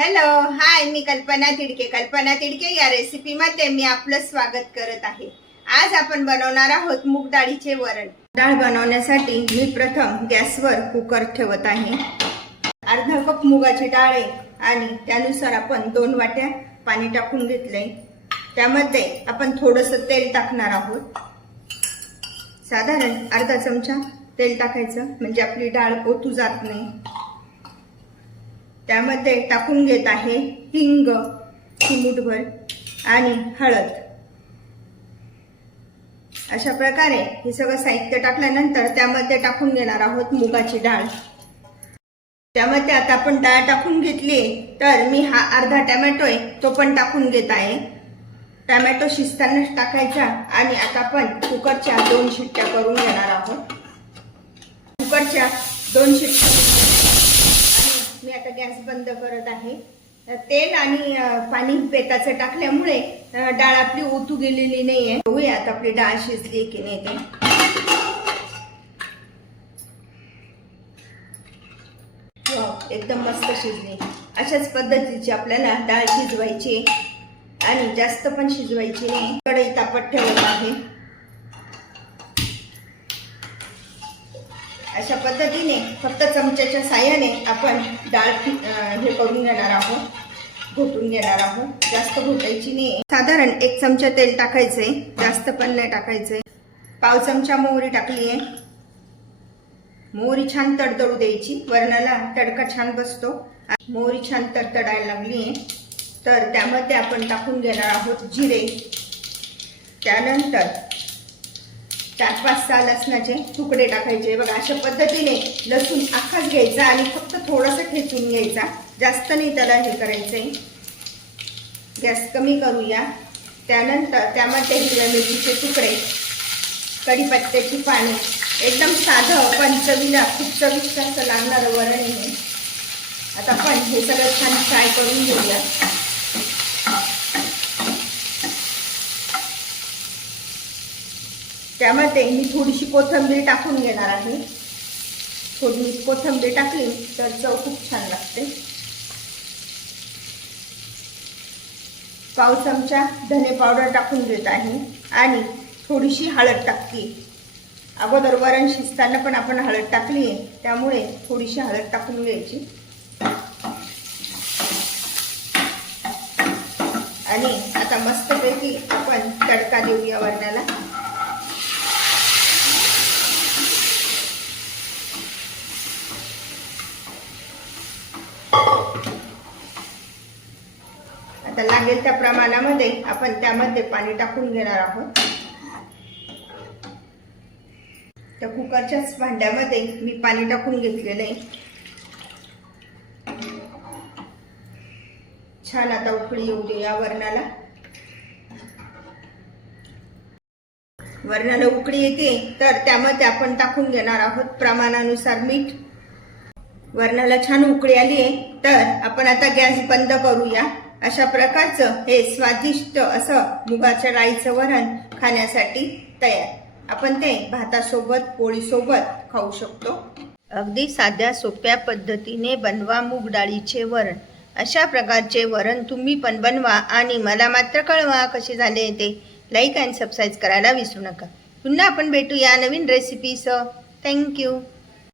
Hello hi मी कल्पना तिडके. कल्पना तिडके या रेसिपीमध्ये मी आपलं स्वागत करत आहे. आज आपण बनवणार आहोत मूग डाळीचे वरण. डाळ बनवण्यासाठी मी प्रथम गॅसवर कुकर ठेवत आहे. अर्धा कप मुगाची डाळ आहे आणि त्यानुसार आपण दोन वाट्या पाणी टाकून घेतलंय. त्यामध्ये आपण थोडस तेल टाकणार आहोत. साधारण अर्धा चमचा तेल टाकायचं म्हणजे आपली डाळ ओतू जात नाही. त्यामध्ये टाकून घेत आहे हिंग चिमूटभर आणि हळद. अशा प्रकारे हे सगळं साहित्य टाकल्यानंतर त्यामध्ये टाकून घेणार आहोत मुगाची डाळ. त्यामध्ये आता आपण डाळ टाकून घेतली तर मी हा अर्धा टॅमॅटो आहे तो पण टाकून घेत आहे. टॅमॅटो शिजतानाच टाकायचा आणि आता आपण कुकरच्या दोन शिट्ट्या करून घेणार आहोत. कुकरच्या दोन शिट्ट्या मी आता गॅस बंद करत आहे. तेल आणि पाणी पेताचं टाकल्यामुळे डाळ आपली ओतू गेलेली नाहीये. बघूया आता आपली डाळ शिजली की नाही ते. हो, एकदम मस्त शिजली. अशाच पद्धतीची आपल्याला डाळ शिजवायची आणि जास्त पण शिजवायची नाही. कढई तापत ठेवत आहे. अशा पद्धतीने फक्त चमच्याच्या साह्याने आपण डाळ हे करून घेणार आहोत. घोटून घेणार आहोत. जास्त घोटायची नाही साधारण एक चमचा तेल टाकायचंय. जास्त पण नाही टाकायचंय. पाव चमचा मोहरी टाकली आहे मोहरी छान तडतडू द्यायची. वरणाला तडका छान बसतो. मोहरी छान तडतडायला लागली आहे तर त्यामध्ये आपण टाकून घेणार आहोत जिरे. त्यानंतर चार पाच सहा लसणाचे तुकडे टाकायचे. बघा अशा पद्धतीने लसूण अख्खाच घ्यायचा आणि फक्त थोडासा ठेचून घ्यायचा. जास्त नाही त्याला हे करायचं. आहे गॅस कमी करूया. त्यानंतर त्यामध्ये हिरव्या मिरचीचे तुकडे कढीपत्त्याची पाने. एकदम साधं पण चवीला खूप चविष्ट असं लागणारं वरण आहे. आता आपण हे सगळं छान फ्राय करून घेऊया. त्यामध्ये मी थोडीशी कोथिंबीर टाकून घेणार आहे. थोडी कोथिंबीर टाकली तर चव खूप छान लागते. पाव चमचा धने पावडर टाकून देत आहे. आणि थोडीशी हळद टाकली अगोदर वरण शिजताना पण आपण हळद टाकली आहे. त्यामुळे थोडीशी हळद टाकून घ्यायची. आणि आता मस्तपैकी आपण तडका देऊया वरणाला. आता लागेल त्या प्रमाणामध्ये आपण त्यामध्ये पाणी टाकून घेणार आहोत. त्या कुकरच्याच भांड्यामध्ये मी पाणी टाकून घेतलेलं आहे. छान आता उकळी येऊ दे या वरणाला. वरणाला उकळी येते तर त्यामध्ये आपण टाकून घेणार आहोत प्रमाणानुसार मीठ. वरणाला छान उकळी आली आहे तर आपण आता गॅस बंद करूया. अशा प्रकारचं हे स्वादिष्ट असं मुगाच्या डाळीचं वरण खाण्यासाठी तयार. आपण ते भातासोबत पोळीसोबत खाऊ शकतो. अगदी साध्या सोप्या पद्धतीने बनवा मूग डाळीचे वरण. अशा प्रकारचे वरण तुम्ही पण बनवा आणि मला मात्र कळवा कसे झाले ते. लाईक अँड सबस्क्राईब करायला विसरू नका. पुन्हा आपण भेटू या नवीन रेसिपीसह थँक्यू